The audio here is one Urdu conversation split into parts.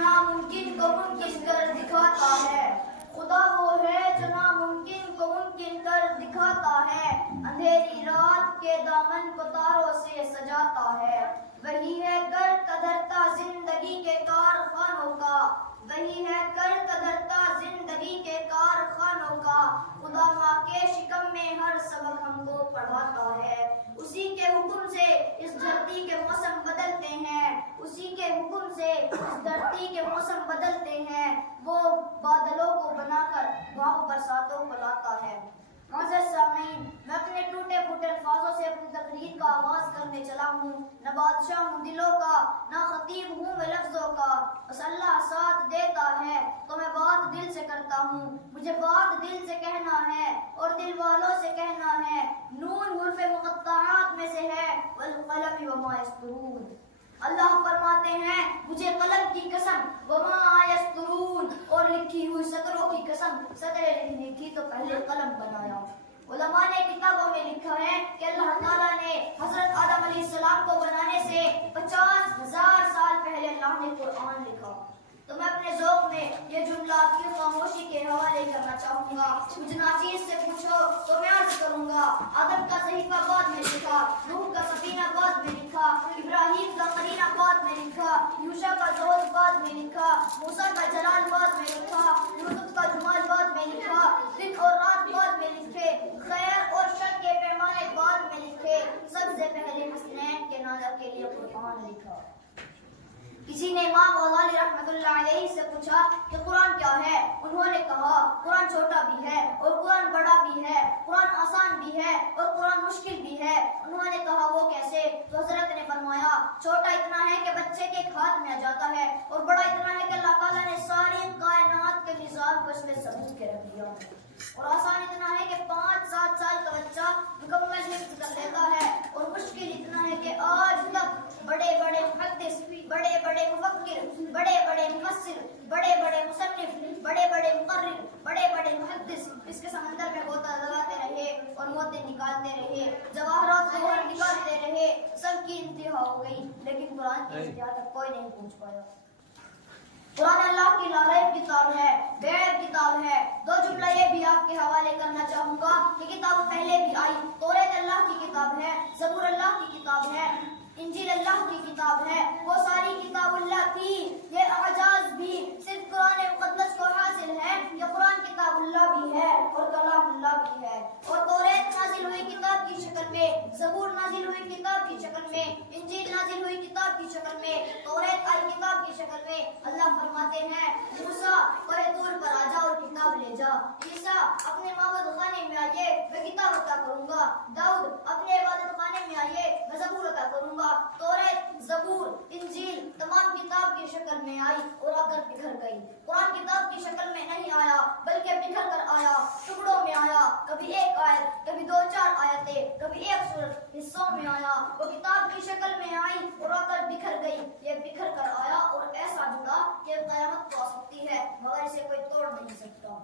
ناممکن کو ممکن کر دکھاتا ہے. خدا وہ ہے جو ناممکن کو ممکن کر دکھاتا ہے. اندھیری رات کے دامن کو تاروں سے سجاتا ہے. وہی ہے کر قدرتا زندگی کے کارخانوں کا. وہی ہے کر قدرتا زندگی کے کارخانوں کا. خدا ماں کے شکم میں ہر سبق ہم کو پڑھاتا ہے. اسی کے حکم سے اس دھرتی کے موسم بدلتے ہیں. اسی کے حکم سے اس دھرتی کے موسم بدلتے ہیں. وہ بادلوں کو بنا کر بھاؤ برساتوں کو لاتا ہے. معزز سامعین، میں اپنے ٹوٹے پھوٹے الفاظوں سے اپنی تقریر کا آغاز کرنے چلا ہوں. نہ بادشاہ ہوں دلوں کا، نہ خطیب ہوں میں لفظوں کا. بس اللہ ساتھ دیتا ہے تو میں بات دل سے کرتا ہوں. مجھے بات دل سے کہنا ہے اور دل والوں سے کہنا ہے. نون حرف مقطعات میں سے ہے، والقلم وما یسطرون. اللہ فرماتے ہیں مجھے قلم کی قسم، وما یسطرون، اور لکھی ہوئی سطروں کی قسم. سطریں لکھنی تھی تو پہلے قلم بنایا. علماء نے کتابوں میں لکھا ہے کہ اللہ تعالیٰ نے حضرت آدم علیہ السلام کو بنانے سے 50,000 سال پہلے اللہ نے قرآن لکھا. تو میں اپنے ذوق میں یہ جملہ آپ کی خاموشی کے حوالے کرنا چاہوں گا. مجھ ناچیز سے پوچھو تو میں عرض کروں گا. آدم کا صحیفہ بعد میں لکھا، نوح کا سفینہ بعد میں لکھا، ابراہیم کا قرینہ بعد میں لکھا، یوشع کا زہد بعد میں لکھا، موسیٰ کا جلال بعد میں لکھا، یوسف کا جمال بعد میں لکھا، دن اور رات بعد میں لکھے، خیر اور شر کے پیمانے بعد میں لکھے. سب سے پہلے حسنین کے نازع کے لیے قرآن لکھا. کسی نے امام غزالی رحمۃ اللہ علیہ سے پوچھا کہ قرآن کیا ہے؟ انہوں نے کہا قرآن چھوٹا بھی ہے اور قرآن بڑا بھی ہے، قرآن آسان بھی ہے اور قرآن مشکل بھی ہے. انہوں نے کہا وہ کیسے؟ تو حضرت نے فرمایا چھوٹا اتنا ہے کہ بچے کے ہاتھ میں آ جاتا ہے، اور بڑا اتنا ہے کہ اللہ تعالیٰ نے ساری کائنات کے نظام کو اس میں سبوت کے رکھ دیا. اور آسان اتنا ہے کہ 5-7 سال کا بچہ مکمل حفظ کر لیتا ہے. اور مشکل اتنا ہے کہ آج تک بڑے بڑے محدث، بڑے بڑے مفکر، بڑے بڑے مفسر، بڑے بڑے مصنف، بڑے بڑے مقرر، بڑے بڑے محدث اس کے سمندر میں غوطہ لگاتے رہے اور موتیں نکالتے رہے، جواہرات گوہر نکالتے رہے. سب کی انتہا ہو گئی، لیکن قرآن کی انتہا تک کوئی نہیں پہنچ پایا. قرآن اللہ کی لاریب کتاب ہے، بے عیب کتاب ہے. دو جملہ یہ بھی آپ کے حوالے کرنا چاہوں گا کہ کتاب پہلے بھی آئی. توریت اللہ کی کتاب ہے، زبور اللہ کی کتاب ہے، انجیل اللہ کی کتاب ہے. وہ ساری کتاب اللہ تھی. یہ اعجاز بھی صرف قرآن مقدس کو حاصل ہے کہ قرآن کتاب اللہ بھی ہے اور کلام اللہ بھی ہے. اور توریت نازل ہوئی کتاب کی شکل میں، زبور نازل ہوئی کتاب کی شکل میں، انجیل نازل ہوئی کتاب کی شکل میں، توریت آئی کتاب کی شکل میں. اللہ فرماتے ہیں موسیٰ کوہ طور پر آ جا اور کتاب لے جا. عیسیٰ اپنے معبد خانے میں آئیے، میں کتاب عطا کروں گا. داؤد اپنے عبادت خانے میں آئیے، میں زبور عطا کروں گا. توریت، زبور، انجیل تمام کتاب کی شکل میں آئی اور آ کر بکھر گئی. قرآن کتاب کی شکل میں نہیں آیا بلکہ بکھر کر آیا، ٹکڑوں میں آیا. کبھی ایک آیت، کبھی 2-4 آیتیں، کبھی ایک سورت حصوں میں آیا. وہ کتاب کی شکل میں آئی اور آ کر بکھر گئی. یہ بکھر کر آیا اور ایسا جڑا کہ قیامت تو آ سکتی ہے مگر اسے کوئی توڑ نہیں سکتا.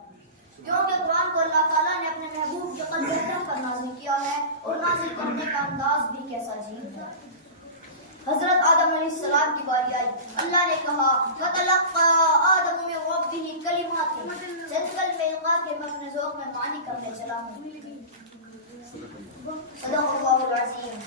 کیونکہ قرآن کو اللہ تعالیٰ نے اپنے محبوب کے قلب رحم پر نازل کیا ہے اور نازل کرنے کا انداز بھی کیسا عجیب ہے. حضرت آدم علیہ السلام کی باری آئی. اللہ نے کہا وَتَلَقَّىٰ آدَمُ مِن رَّبِّهِ كَلِمَاتٍ. جدول میں القاء کے میں اپنے ذوق میں معنی کرنے چلا ہوں. صدق اللہ العظیم.